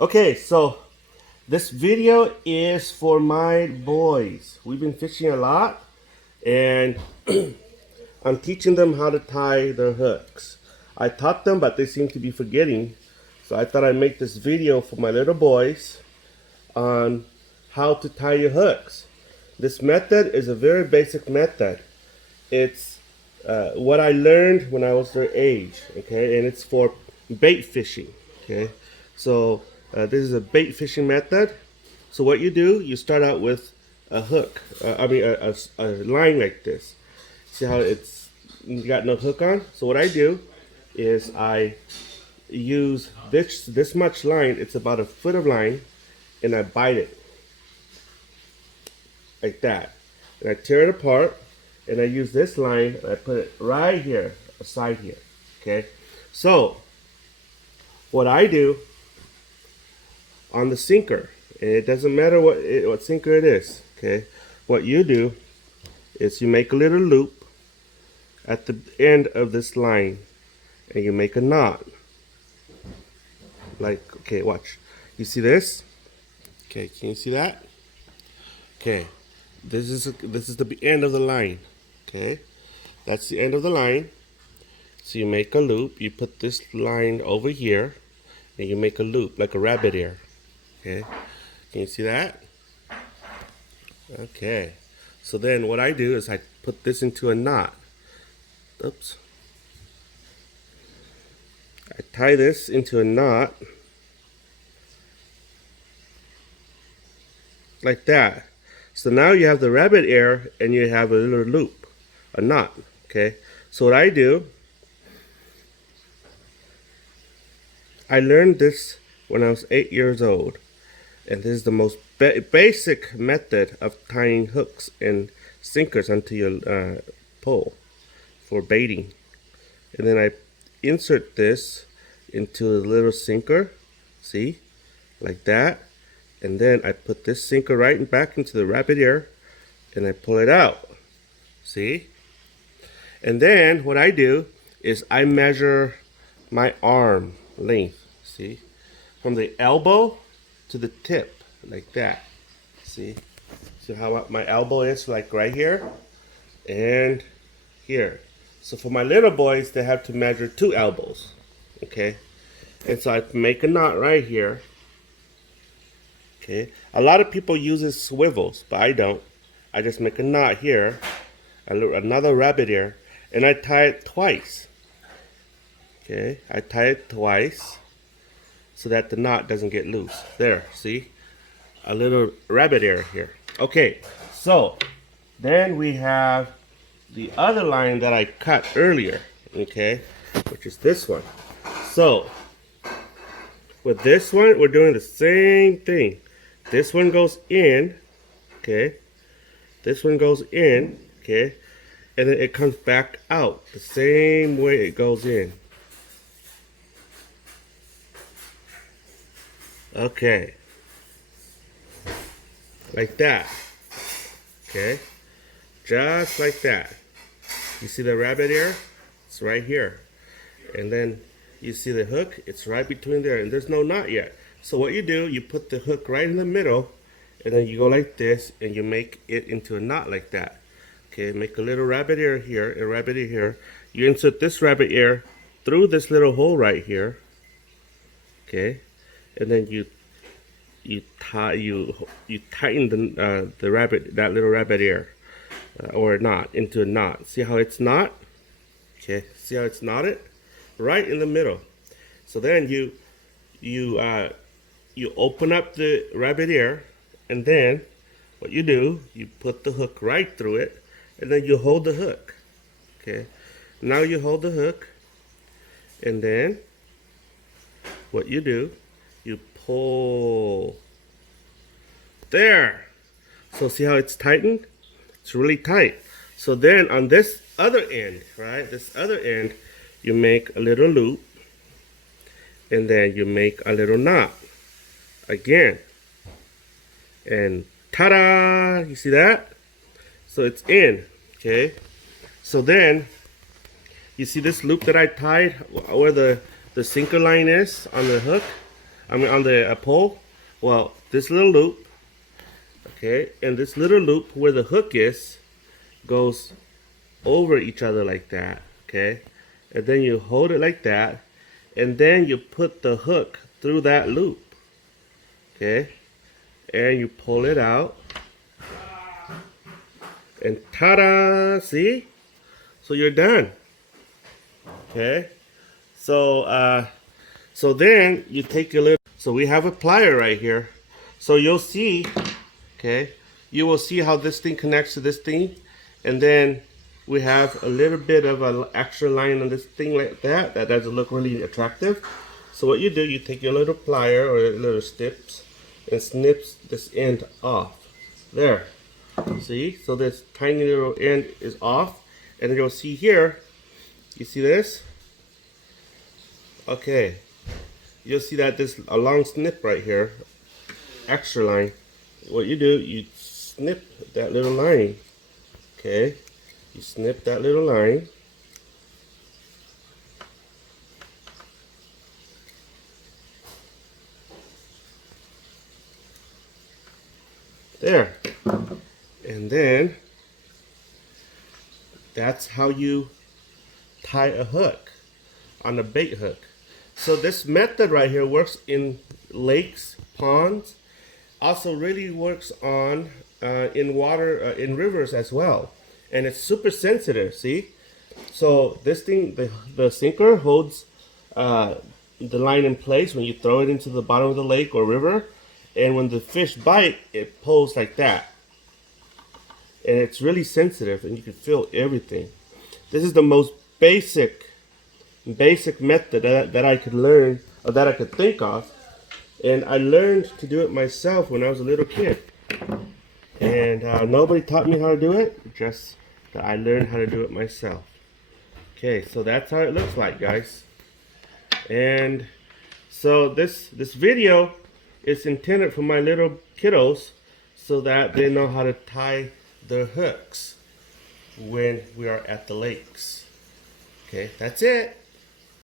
Okay, so this video is for my boys. We've been fishing a lot and I'm teaching them how to tie their hooks. I taught them, but they seem to be forgetting. So I thought I'd make this video for my little boys on how to tie your hooks. This method is a very basic method. It's what I learned when I was their age, okay? And it's for bait fishing, okay? So this is a bait fishing method. So what you do, you start out with a hook, a line like this. See how it's got no hook on? So what I do is I use this much line, it's about a foot of line, and I bite it like that. And I tear it apart, and I use this line, and I put it right here, aside here, okay? So, what I do on the sinker, and it doesn't matter what sinker it is, okay? What you do is you make a little loop at the end of this line, and you make a knot. Like, okay, watch. You see this? Okay, can you see that? Okay, this is the end of the line. Okay, that's the end of the line. So you make a loop. You put this line over here, and you make a loop like a rabbit ear. Okay, can you see that? Okay, so then what I do is I put this into a knot. Oops. I tie this into a knot like that. So now you have the rabbit ear and you have a little loop, a knot, okay? So what I do, I learned this when I was 8 years old, and this is the most basic method of tying hooks and sinkers onto your pole for baiting. And then I insert this into a little sinker, see, like that. And then I put this sinker right back into the rabbit ear and I pull it out. See? And then what I do is I measure my arm length. See? From the elbow to the tip, like that. See? See how my elbow is, like right here and here. So for my little boys, they have to measure 2 elbows. Okay? And so I make a knot right here. Okay, a lot of people use swivels, but I don't. I just make a knot here, another rabbit ear, and I tie it twice. Okay, I tie it twice so that the knot doesn't get loose. There, see? A little rabbit ear here. Okay, so then we have the other line that I cut earlier, okay, which is this one. So, with this one, we're doing the same thing. This one goes in, okay? This one goes in, okay? And then it comes back out the same way it goes in. Okay. Like that. Okay? Just like that. You see the rabbit ear? It's right here. And then you see the hook? It's right between there. And there's no knot yet. So what you do, you put the hook right in the middle, and then you go like this, and you make it into a knot like that. Okay, make a little rabbit ear here, a rabbit ear here. You insert this rabbit ear through this little hole right here. Okay, and then you tighten that little rabbit ear or knot into a knot. See how it's knot? Okay, see how it's knotted? Right in the middle. So then you open up the rabbit ear, and then what you do, you put the hook right through it, and then you hold the hook. Okay, now you hold the hook, and then what you do, you pull. There. So see how it's tightened? It's really tight. So then on this other end, right, this other end, you make a little loop, and then you make a little knot again, and ta-da, you see that? So it's in, okay? So then you see this loop that I tied where the sinker line is on the hook? I mean on the pole. Well, this little loop, okay, and this little loop where the hook is goes over each other like that, okay, and then you hold it like that, and then you put the hook through that loop, okay, and you pull it out, and ta-da! See? So you're done. Okay. So so then you take your little. So we have a plier right here. So you'll see. Okay. You will see how this thing connects to this thing, and then we have a little bit of an extra line on this thing like that. That doesn't look really attractive. So what you do, you take your little plier or little snips and snips this end off. There. See? So this tiny little end is off. And you'll see here, you see this? Okay. You'll see that there's a long snip right here. Extra line. What you do, you snip that little line. Okay. You snip that little line. There. And then that's how you tie a hook on a bait hook. So this method right here works in lakes, ponds, also really works on in water, in rivers as well. And it's super sensitive, see? So this thing, the sinker holds the line in place when you throw it into the bottom of the lake or river. And when the fish bite, it pulls like that. And it's really sensitive and you can feel everything. This is the most basic method that I could learn, or that I could think of. And I learned to do it myself when I was a little kid. And nobody taught me how to do it, just that I learned how to do it myself. Okay, so that's how it looks like, guys. And so this video is intended for my little kiddos so that they know how to tie their hooks when we are at the lakes. Okay, that's it.